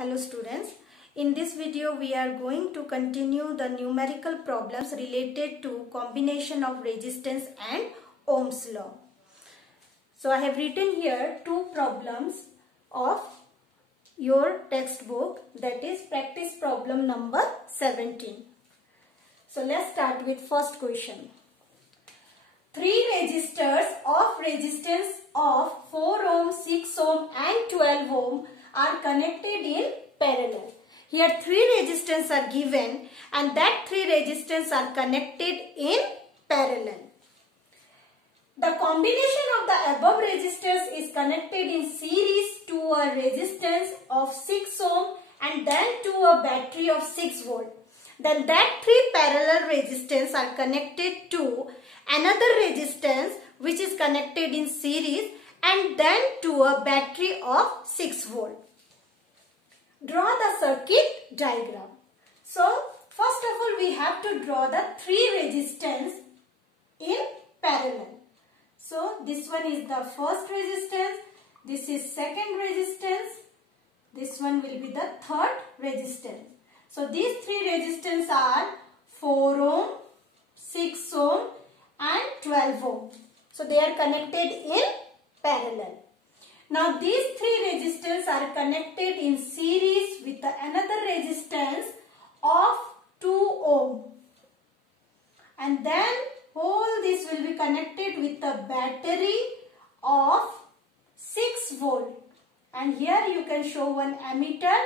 Hello students, in this video we are going to continue the numerical problems related to combination of resistance and Ohm's law. So I have written here two problems of your textbook, that is practice problem number 17. So let's start with first question. Three resistors of resistance of 4 ohm, 6 ohm and 12 ohm are connected in parallel. Here three resistors are given and that three resistors are connected in parallel. The combination of the above resistors is connected in series to a resistance of 6 ohm and then to a battery of 6 volt. Then that three parallel resistors are connected to another resistance which is connected in series and then to a battery of 6 volt. Draw the circuit diagram. So first of all we have to draw the three resistance in parallel. So this one is the first resistance, this is second resistance, this one will be the third resistance. So these three resistance are 4 ohm, 6 ohm and 12 ohm. So they are connected in parallel. Now these three resistors are connected in series with another resistance of 2 ohm. And then all this will be connected with a battery of 6 volt. And here you can show one ammeter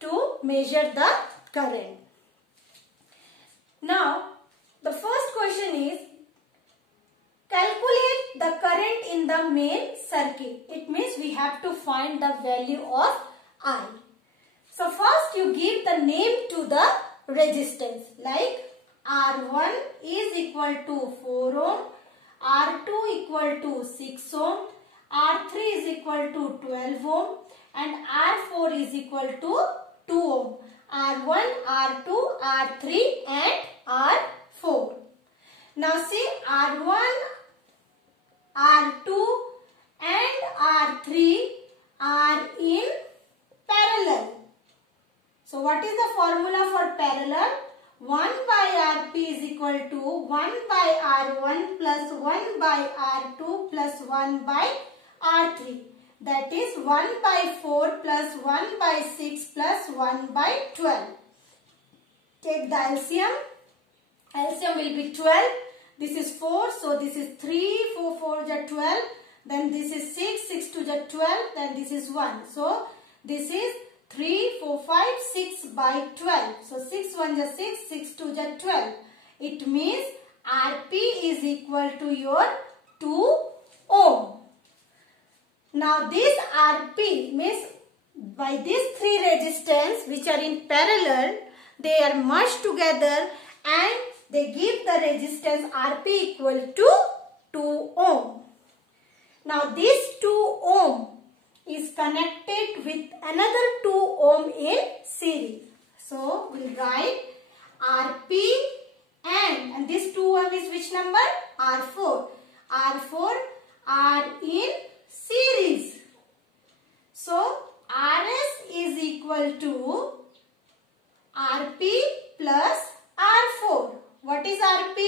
to measure the current. Now the first question is, calculate the current in the main circuit. It means we have to find the value of I. So first you give the name to the resistance, like R1 is equal to 4 ohm, R2 equal to 6 ohm, R3 is equal to 12 ohm and R4 is equal to 2 ohm. R1, R2, R3 and R4. Now see, R1, R2 and R3 are in parallel. So what is the formula for parallel? 1 by Rp is equal to 1 by R1 plus 1 by R2 plus 1 by R3. That is 1 by 4 plus 1 by 6 plus 1 by 12. Take the LCM. LCM will be 12. This is 4. So this is 3. 4, 4 is 12. Then this is 6. 6 to the 12. Then this is 1. So this is 3, 4, 5, 6 by 12. So 6, 1 is 6. 6, 2 is 12. It means Rp is equal to your 2 ohm. Now this Rp means by these three resistance which are in parallel, they are merged together and they give the resistance Rp equal to 2 ohm. Now this 2 ohm is connected with another 2 ohm in series. So we'll write Rp and this 2 ohm is which number? R4. R4 are in series. So Rs is equal to Rp plus R4. What is Rp?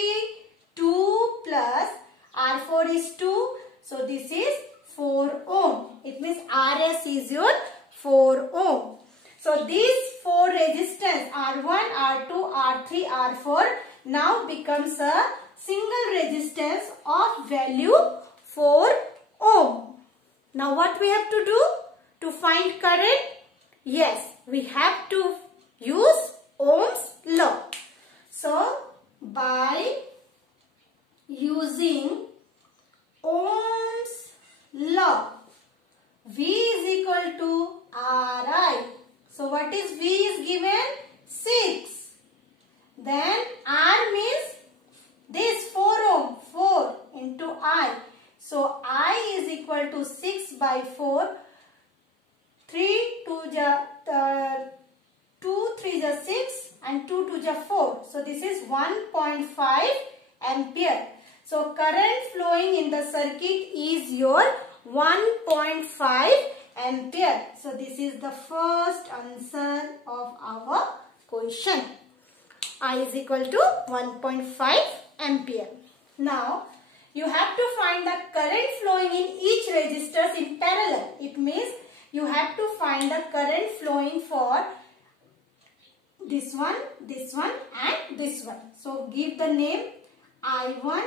2 plus R4 is 2. So this is 4 ohm. It means Rs is your 4 ohm. So these 4 resistance R1, R2, R3, R4 now becomes a single resistance of value 4 ohm. Now what we have to do to find current? Yes, we have to use Ohm's law. So by using Ohm's law, V is equal to Ri. So what is V is given? 6. Then R means this 4 ohm, 4 into I. So I is equal to 6 by 4. 3 to the 2 3 is 6 and 2 2 is 4. So this is 1.5 ampere. So current flowing in the circuit is your 1.5 ampere. So this is the first answer of our question. I is equal to 1.5 ampere. Now you have to find the current flowing in each resistors in parallel. It means you have to find the current flowing for this one and this one. So give the name I1,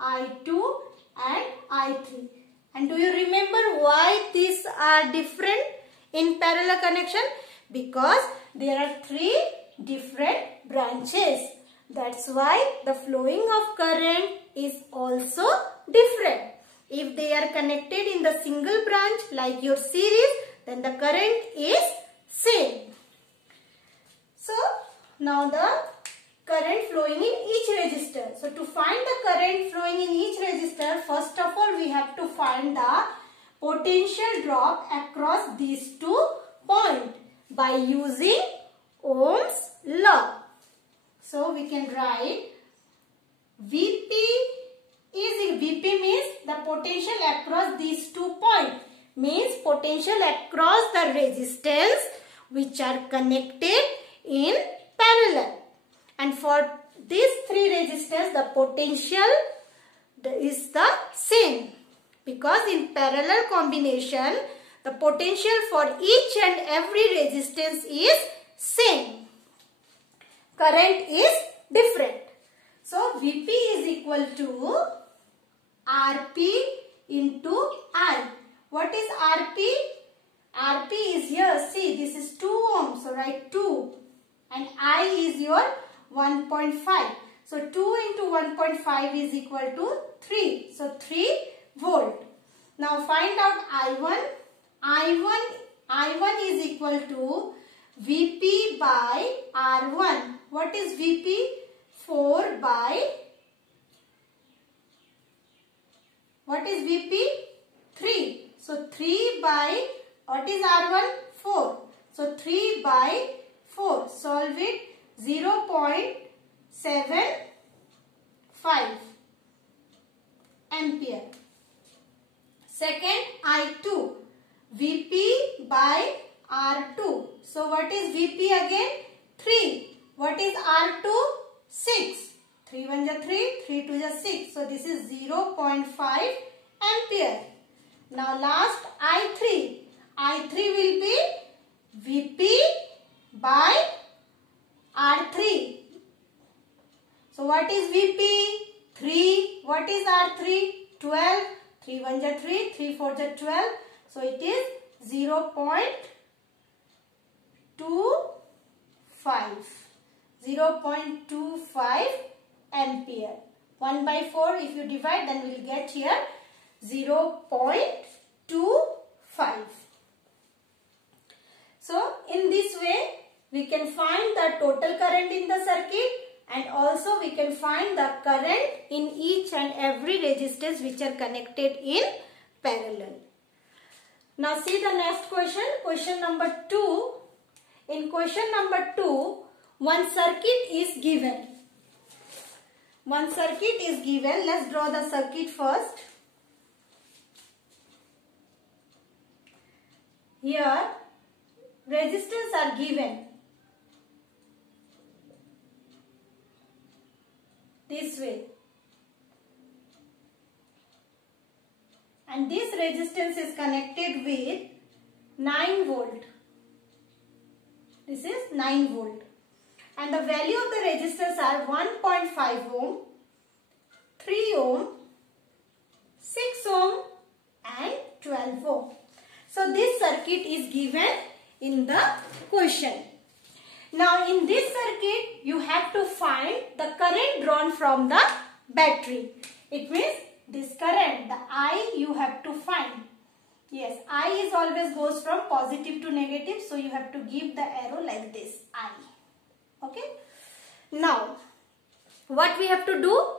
I2 and I3. And do you remember why these are different in parallel connection? Because there are 3 different branches. That's why the flowing of current is also different. If they are connected in the single branch like your series, then the current is same. So now the current flowing in each resistor. So to find the current flowing in each resistor, first of all we have to find the potential drop across these 2 points by using Ohm's law. So we can write Vp means the potential across these 2 points, means potential across the resistance which are connected in parallel. And for these 3 resistors, the potential is the same, because in parallel combination the potential for each and every resistance is same. Current is different. So Vp is equal to Rp into I. What is Rp? Rp is here. See, this is 2 ohms. So write 2. And I is your 1.5. So 2 into 1.5 is equal to 3. So 3 volt. Now find out I1. I1 is equal to Vp by R1. What is Vp? 4 by, what is Vp? 3. So 3 by, what is R1? 4. So 3 by 4. Solve it. 0.75 ampere. Second, I2. Vp by R2. So what is Vp again? 3. What is R2? 6. 3 1 is 3, 3 2 is 6. So this is 0.5 ampere. Now last I3. I3 will be Vp by R3. So what is Vp? 3. What is R3? 12. 3 1 is 3, 3 4 is 12. So it is 0.25 ampere. 1 by 4 if you divide, then we will get here 0.25. So in this way we can find the total current in the circuit, and also we can find the current in each and every resistance which are connected in parallel. Now see the next question, question number 2. In question number 2, one circuit is given. One circuit is given. Let's draw the circuit first. Here, resistance are given. This way. And this resistance is connected with 9 volt. This is 9 volt. And the value of the resistors are 1.5 ohm, 3 ohm, 6 ohm and 12 ohm. So this circuit is given in the question. Now in this circuit you have to find the current drawn from the battery. It means this current, the I, you have to find. Yes, I is always goes from positive to negative, so you have to give the arrow like this, I. Okay. Now, what we have to do?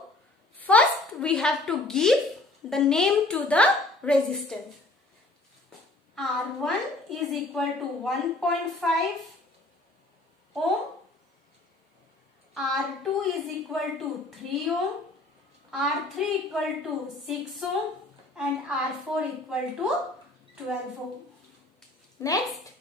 First, we have to give the name to the resistance. R1 is equal to 1.5 ohm. R2 is equal to 3 ohm. R3 equal to 6 ohm. And R4 equal to 12 ohm. Next,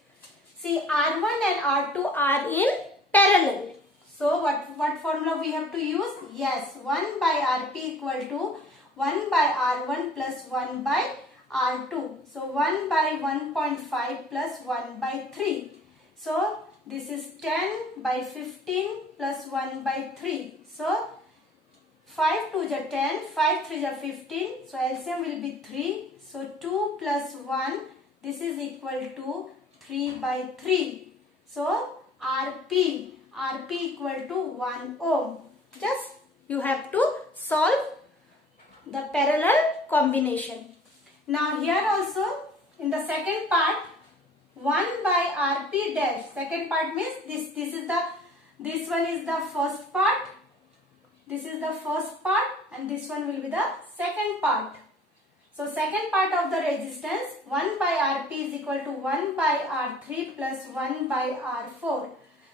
see R1 and R2 are in parallel. So what formula we have to use? Yes, 1 by Rp equal to 1 by R1 plus 1 by R2. So 1 by 1.5 plus 1 by 3. So this is 10 by 15 plus 1 by 3. So 5 2 is 10, 5 3 is 15. So LCM will be 3. So 2 plus 1, this is equal to 3 by 3. So Rp equal to 1 ohm. Just you have to solve the parallel combination. Now here also in the second part, 1 by Rp dash. Second part means this one is the first part. This is the first part and this one will be the second part. So second part of the resistance, 1 by Rp is equal to 1 by R3 plus 1 by R4.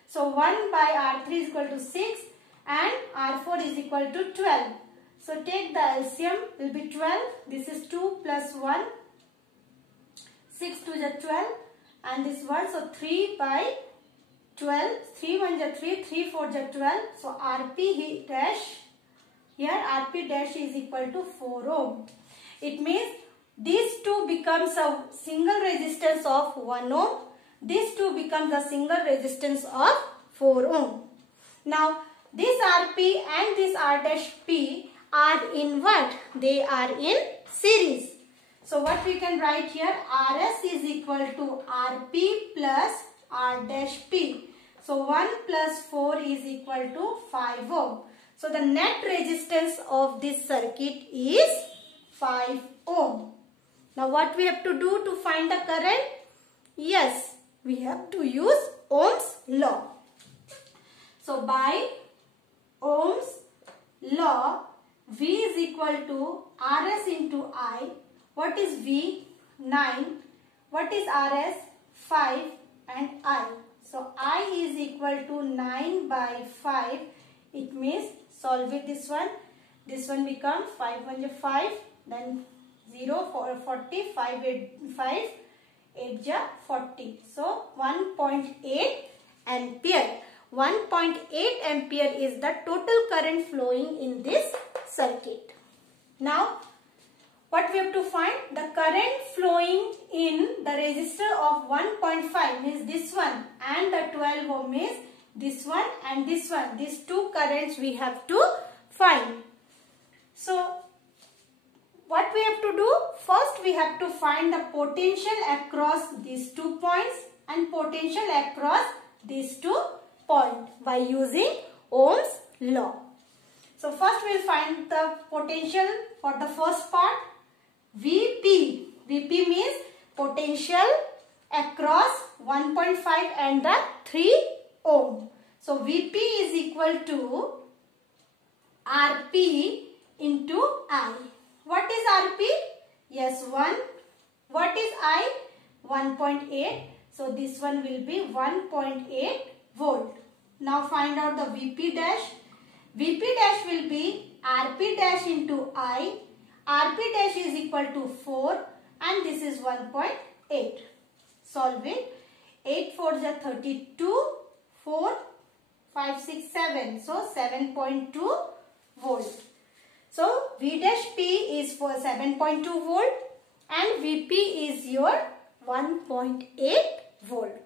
So 1 by R3 is equal to 6 and R4 is equal to 12. So take the LCM, will be 12. This is 2 plus 1. 6 2 is 12 and this 1. So 3 by 12. 3 1 is 3, 3 4 is 12. So Rp dash, here Rp dash is equal to 4 ohm. It means these two becomes a single resistance of 1 ohm. These two becomes a single resistance of 4 ohm. Now this Rp and this R dash P are in what? They are in series. So what we can write here? Rs is equal to Rp plus R dash P. So 1 plus 4 is equal to 5 ohm. So the net resistance of this circuit is 5 ohm. Now what we have to do to find the current? Yes, we have to use Ohm's law. So by Ohm's law, V is equal to Rs into I. What is V? 9. What is Rs? 5 and I. So I is equal to 9 by 5. It means solve with this one. This one becomes 5 1 is 5. Then 0 4 40. 5 8 is 40. So 1.8 ampere. 1.8 ampere is the total current flowing in this circuit. Now what we have to find? The current flowing in the resistor of 1.5 means this one and the 12 ohm means this one and this one. These two currents we have to find. So what we have to do? First we have to find the potential across these 2 points and potential across these 2 points by using Ohm's law. So first we will find the potential for the first part. Vp. Vp means potential across 1.5 and the 3 ohm. So Vp is equal to Rp into I. What is Rp? Yes, 1. What is I? 1.8. So this one will be 1.8 volt. Now find out the Vp dash. Vp dash will be Rp dash into I. Rp dash is equal to 4 and this is 1.8. Solve it. 8 4 is 32. 4 5 6 7. So 7.2 volt. So V dash P is for 7.2 volt and Vp is your 1.8 volt.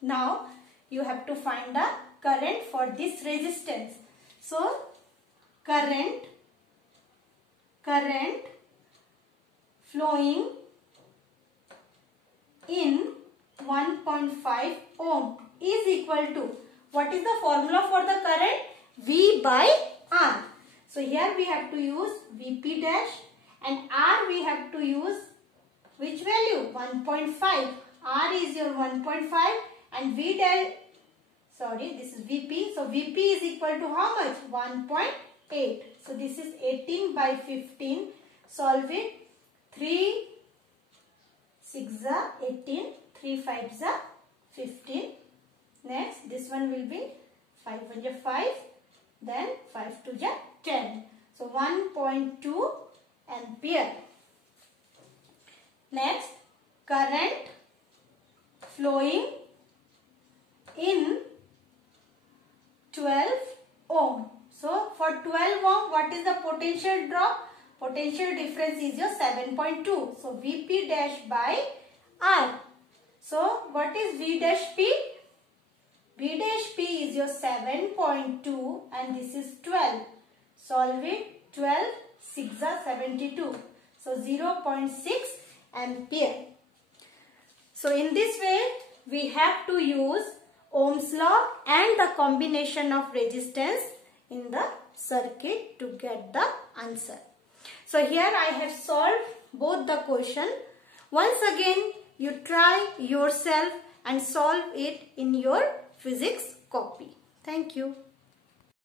Now you have to find the current for this resistance. So current flowing in 1.5 ohm is equal to, what is the formula for the current? V by R. So here we have to use Vp dash and R we have to use which value? 1.5. R is your 1.5 and V dash, sorry, this is Vp. So Vp is equal to how much? 1.8. So this is 18 by 15. Solve it. 3 6 is 18. 3 5 is 15. Next, this one will be 5 1 is 5. Then 5 2 is 10. So 1.2 ampere. Next, current flowing in 12 ohm. So for 12 ohm, what is the potential drop? Potential difference is your 7.2. So Vp dash by R. So what is V dash P? V dash P is your 7.2 and this is 12. Solve it. 12, 6 are 72. So 0.6 ampere. So in this way, we have to use Ohm's law and the combination of resistance in the circuit to get the answer. So here I have solved both the question. Once again, you try yourself and solve it in your physics copy. Thank you.